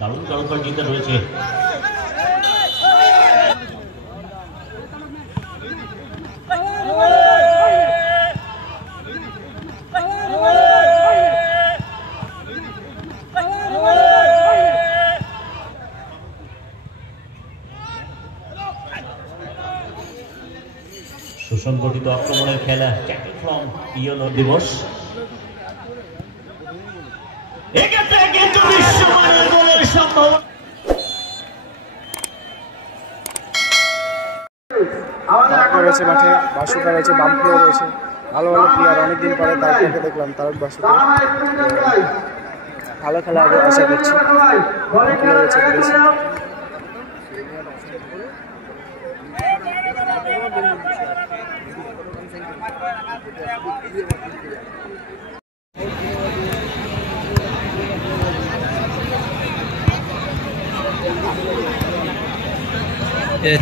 দারুণ জনপ্রিয়তা রয়েছে। সুসংগঠিত আক্রমণের খেলা ট্যাকল ফ্রম ইয়েলো দিবস। রয়েছে মাঠে বাসুকা রয়েছে, বামফ্লো রয়েছে, ভালো ভালো প্লেয়ার। অনেকদিন পরে তারপরে দেখলাম তারক বাসুকা ভালো খেলা আগে আশা করছি। রয়েছে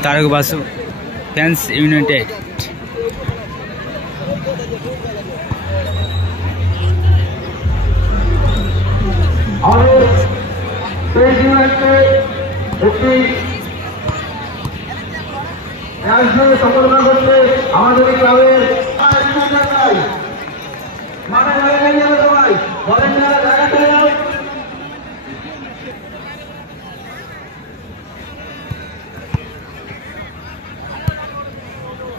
তারক বাসু ফ্যান্স ইউনাইটেড। সম্পাদনা করছে আমাদের ক্লাবের মাঠে সবাই বলেন জায়গাতে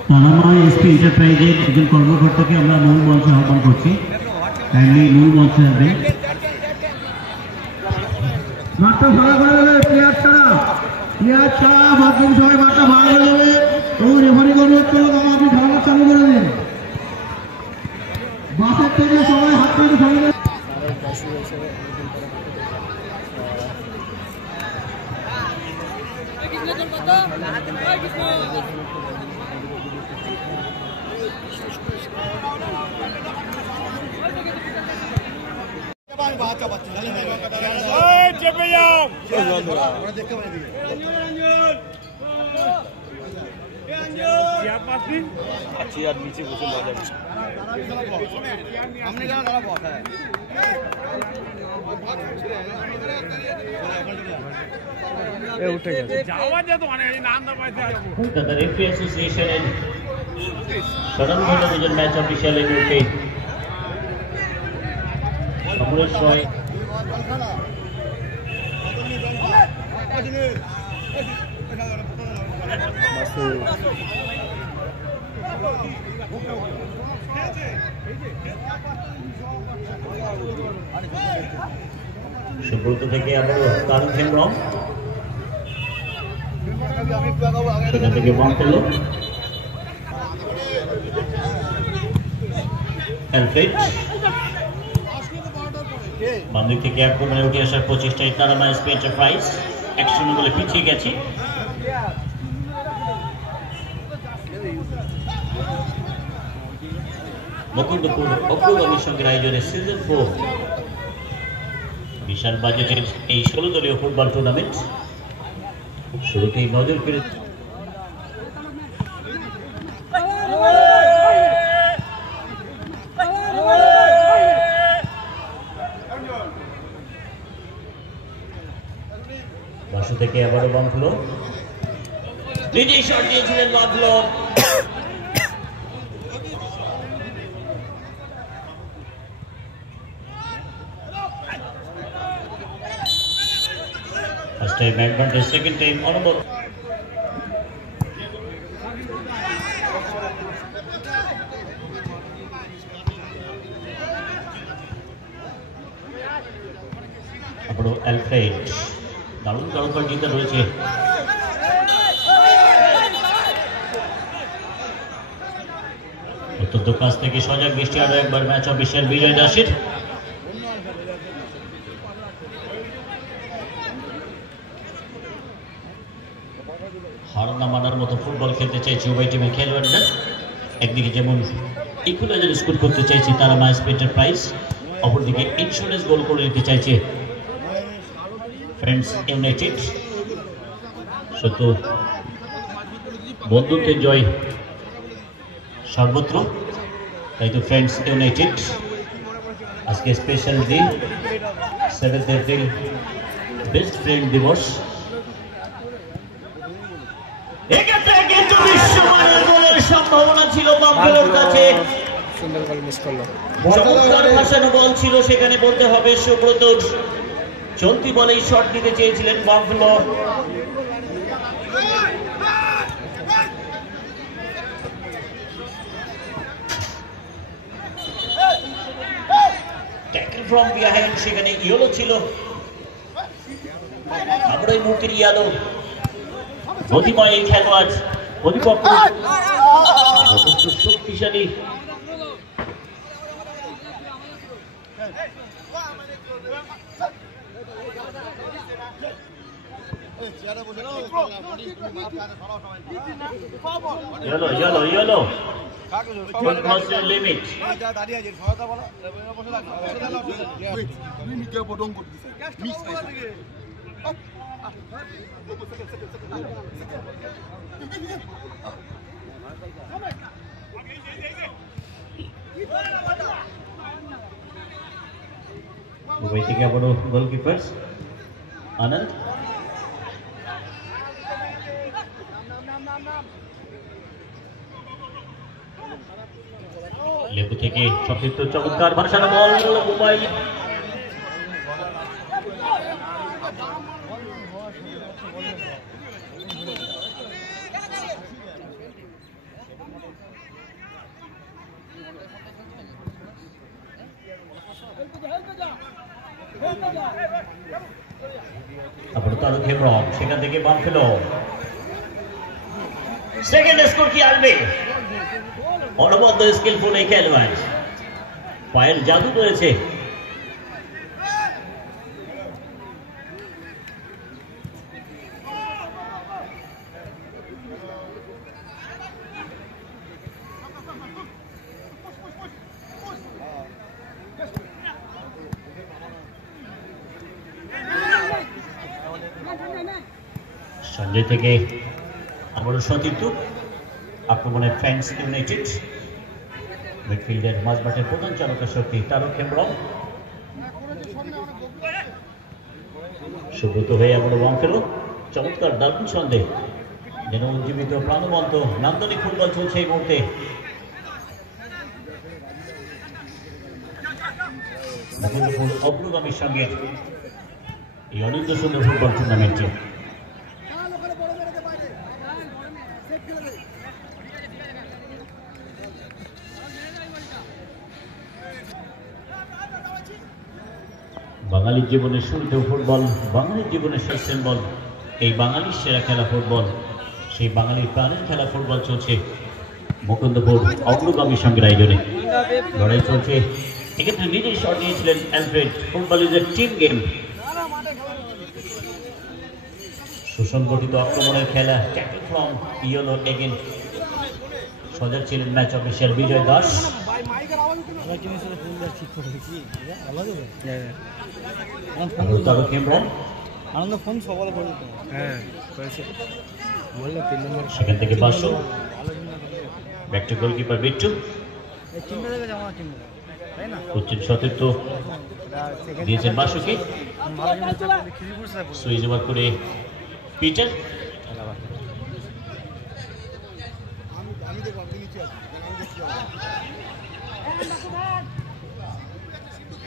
তারামা এসপি এন্টারপ্রাইজের একজন কর্মকর্তাকে আমরা মূল মঞ্চে আহ্বান করছি। কাইন্ডলি মূল মঞ্চে আসবেন। মাঠটা ভাড়া করে দেবে, প্লেয়ার ছাড়া বাকি সবাই মাঠটা ভাড়া করে দেবে এবং রেফারি অনুরোধ করলো বাবা আপনি খেলাটা চালু করে দেন। বাসের থেকে সবাই হাত করে সবাই আর নিচে বসে মজা উঠে গেছে। The Referee Association and Saranghana Division match official in UK. Amresh Roy. Subrata থেকে আবারও তারুণ হেমব্রম সেখান থেকে বল পেল অ্যালফ্রেড। বাম দিক থেকে আক্রমণে উঠে আসার প্রচেষ্টায় তারামা এসপি এন্টারপ্রাইজ 1-0 বলে পিছিয়ে গেছে। মুকুন্দপুর অগ্রগামী সঙ্গের আয়োজনে সিজন 4 বিশাল বাজেটের এই 16 দলীয় ফুটবল টুর্নামেন্ট শুরুতেই নজর কেড়ে বাসু থেকে আবারও বামফ্লো নিজেই শট দিয়েছিলেন বামফ্লো। First time advantage, second time on a ball. Apro Alfred দারুণ জনপ্রিয়তা রয়েছে। অত্যন্ত কাছ থেকে সজাগ দৃষ্টি আরো একবার ম্যাচ অফিসিয়াল বিজয় দাসের। হার না মানার মতো ফুটবল খেলতে চাইছে উভয় টিমের খেলোয়াড়রা। একদিকে যেমন ইকুয়ালাইজার স্কোর করতে চাইছে তারামা এসপি এন্টারপ্রাইজ, অপরদিকে ইন্স্যুরেন্স গোল করে নিতে চাইছে ফ্রেন্ডস ইউনাইটেড। সত্য বন্ধুত্বের জয় সর্বত্র, তাই তো ফ্রেন্ডস ইউনাইটেড আজকে স্পেশাল দিন 7 এপ্রিল বেস্ট ফ্রেন্ড দিবস। এক্ষেত্রে কিন্তু বিশ্বমানের গোলের সম্ভাবনা ছিল বামফেলোর কাছে, সুন্দর গোল মিস করলো। চমৎকার ভাসানো বল ছিল সেখানে বলতে হবে সুব্রতর। চলতি বলেই শট নিতে চেয়েছিলেন বামফেলো। ট্যাকল ফ্রম বিহাইন্ড, সেখানে ইয়েলো ছিল। আমরা এই মুখের ইয়েলো গতিময় এই খেলোয়াড়, প্রতিপক্ষ যথেষ্ট শক্তিশালী। Yellow limit. দুবাই থেকে আবারও গোলকিপার আনন্দ। লেবু থেকে সংক্ষিপ্ত চমৎকার ভাসানো বল মুম্বাই। তারপরে তারক হেমব্রম, সেখান থেকে বামফেলো। সেকেন্ড স্কোর কি আসবে? অনবদ্য স্কিলফুল এই খেলোয়াড়, পায়ের জাদু রয়েছে। সঞ্জয় থেকে আবারও সতীর্থ, আক্রমণের ফ্যান্স ইউনাইটেড। মিডফিল্ডের মাঝমাঠের প্রধান চালকের শক্তি তারক হেমব্রম। সুব্রত হয়ে আবারও বামফেলো। চমৎকার দারুণ সন্দেহ, যেন উজ্জীবিত প্রাণবন্ত নান্দনিক ফুটবল চলছে এই মুহূর্তে। মুকুন্দপুর অগ্রগামীর সঙ্গে এই অনন্ত সুন্দর ফুটবল টুর্নামেন্টে। বাঙালির জীবনের শুরুতেও ফুটবল, বাঙালির জীবনের শেষ সিম্বল এই বাঙালির সেরা খেলা ফুটবল, সেই বাঙালির প্রাণের খেলা ফুটবল চলছে মুকুন্দপুর অগ্রগামীর সঙ্গে আয়োজনে। লড়াই চলছে, এক্ষেত্রে নিজেই শট নিয়েছিলেন Alfred. Football is a team game. সুসংগঠিত আক্রমণের খেলা। Tackle from yellow again. সজাগ ছিলেন ম্যাচ অফিসিয়াল বিজয় দাস। সেখান থেকে Basu, back to goalkeeper Bittu. Coaching সতীর্থ দিয়েছেন বাসুকে, সুইচ ওভার করে পিটার।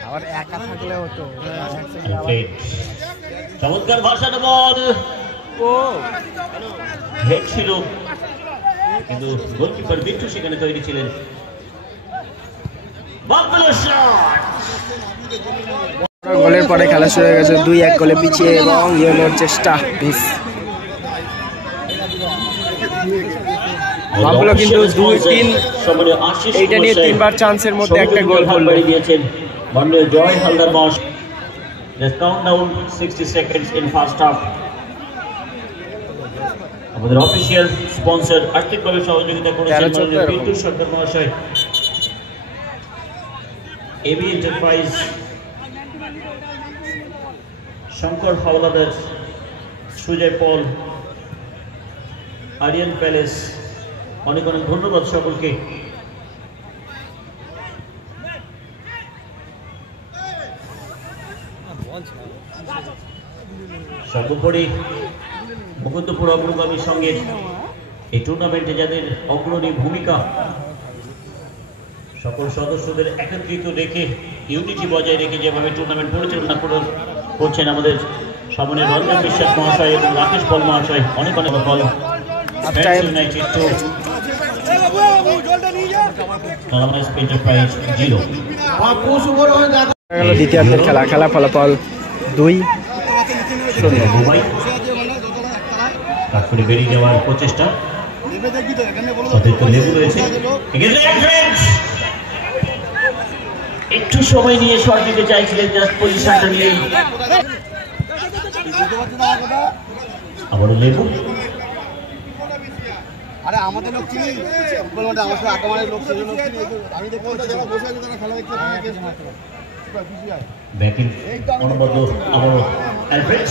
আবার একা থাকলে হতো। চমৎকার ভাসানো বল, হেড ছিল কিন্তু গোলকিপার বিট্টু সেখানে তৈরি ছিলেন। গোলের পরে খেলা শুরু হয়ে গেছে, 2-1 গোলে পিছিয়ে এবং ইয়েলোর চেষ্টা মিস। বামফেলো কিন্তু 2-3, এইটা নিয়ে 3বার চান্সের মধ্যে একটা গোল করলো। মাননীয় জয় হালদার বস। Let's count down 60 seconds in first half. আমাদের অফিসিয়াল স্পন্সর আর্থিকভাবে সহযোগিতা করেছেন মাননীয় পিন্টু সরকার মহাশয়, এবি এন্টারপ্রাইজ, শঙ্কর হাওলাদার, সুজয় পল, আরিয়ান প্যালেস। অনেক অনেক ধন্যবাদ সকলকে। সর্বোপরি মুকুন্দপুর অগ্রগামীর সঙ্গে এই টুর্নামেন্টে যাদের অগ্রণী ভূমিকা, সকল সদস্যদের একত্রিত রেখে ইউনিটি বজায় রেখে যেভাবে টুর্নামেন্ট পরিচালনা করছেন আমাদের সামনে রঞ্জন বিশ্বাস মহাশয় এবং রাকেশ পল মহাশয়, অনেক অনেক ফল ইউনাইটেড টু এন্টারপ্রাইজ 0। দ্বিতীয়ার্ধের খেলা ফলাফল 2-0। তারপরে বেরিয়ে যাওয়ার প্রচেষ্টা, লেবু রয়েছে, একটু সময় নিয়ে শট দিতে চাইছিলেন, জাস্ট পজিশনটা নিয়ে। আবারও লেবু, আরে আমাদের লোক চিনি, আমার সাথে আক্রমণের লোক ছিল, আমি দেখতে বসে আছে, তারা খেলা দেখতে ব্যাকিং অনবদ্য। আবারও অ্যালফ্রেড,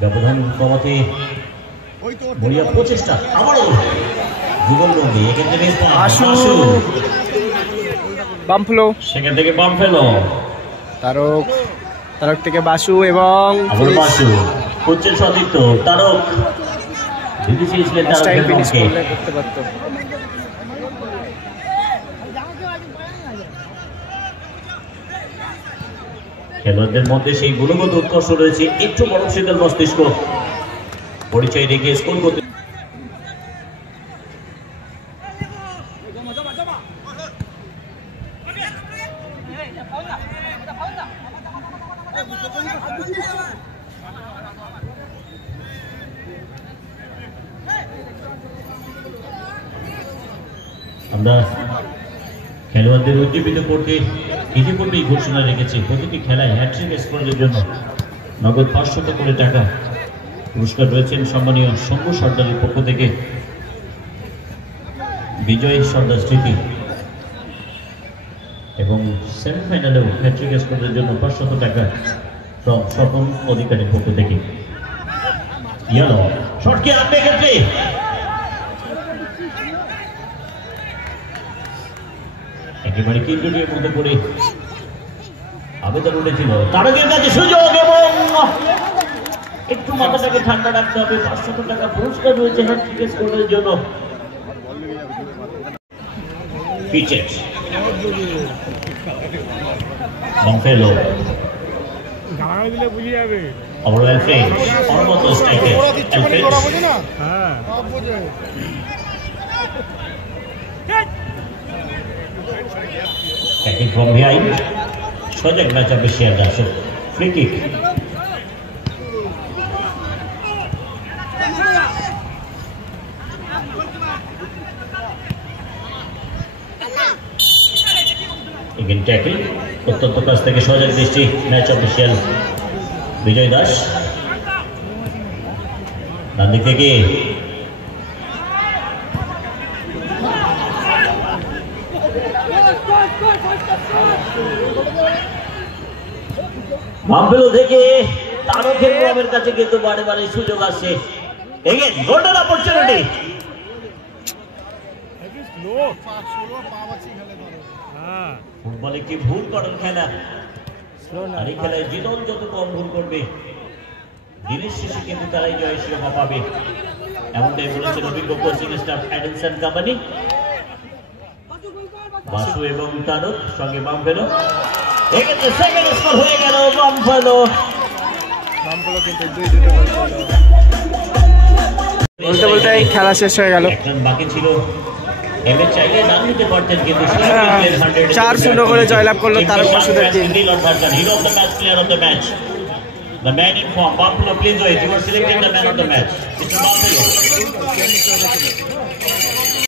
ব্যবধান কমাতে বড়িয়া প্রচেষ্টা, আবারও যুগলবন্দি, এখান থেকে বাম ফ্লো, সেখান থেকে বাম ফেলো, তারক থেকে বাসু এবং আবার বাসু হচ্ছে সতীর্থ। তারক দিদি চেয়েছিলেন তারকের পক্ষে, করতে পারত। খেলোয়াড়দের মধ্যে সেই গুণগত উৎকর্ষ রয়েছে, একটু বড় শীতল মস্তিষ্ক, পরিচয় রেখে স্কোর করতে। আমরা খেলোয়াড়দের উজ্জীবিত করতে ইতিপূর্বেই ঘোষণা রেখেছি, প্রতিটি খেলায় হ্যাট্রিক স্কোরের জন্য নগদ 500 করে টাকা পুরস্কার রয়েছেন সম্মানীয় শম্ভু সর্দারের পক্ষ থেকে। বিজয় সর্দার স্মৃতি এবং সেমিফাইনালেও হ্যাট্রিক স্কোরের জন্য 500 টাকা স্বপন অধিকারীর পক্ষ থেকে। ইয়েলো শট কি আপনি ক্ষেত্রে একেবারে কেন্দ্রীয় মধ্যে পড়ে আবেদন উঠেছিল, তারকের কাছে সুযোগ এবং একটু মাথাটাকে ঠান্ডা রাখতে হবে। 500 টাকা পুরস্কার রয়েছে হ্যাট্রিক স্কোরের জন্য। পিচে বংফেলো আবার অ্যালফ্রেড, অনবদ্য স্ট্রাইকে অ্যালফ্রেড, Attacking from behind, সজাগ ম্যাচ হবে share Das, free kick. Again tackle, অত্যন্ত কাছ থেকে সজাগ দৃষ্টি ম্যাচ অফিসিয়াল বিজয় দাস। ডান দিক থেকে মাহফিল থেকে তারকের ক্লাবের কাছে কিন্তু বারে বারে সুযোগ আসে। এগেন গোল্ডেন অপরচুনিটি, ফুটবল একটি ভুল করার খেলা, আর এই খেলায় যে দল যত কম ভুল করবে দিনের শেষে কিন্তু তারাই জয় শিরোপা পাবে, এমনটাই বলেছেন অভিজ্ঞ কোচিং স্টাফ অ্যাডেনসন কোম্পানি। বাসু এবং তারক সঙ্গে বাম ফেলো, এক্ষেত্রে সেকেন্ড স্কোর হয়ে গেল বাম ফেলো। কিন্তু বলতে বলতে খেলা শেষ হয়ে গেল। বাকি ছিল, এমএ চাইলে রান নিতে পারতেন কিন্তু 4-0 করে জয়লাভ করলো তারক বাসুদের team. Hero of the match, player of the match, the man in form. Buffalo, please wait. You are selecting the man of the match. Mr. Buffalo.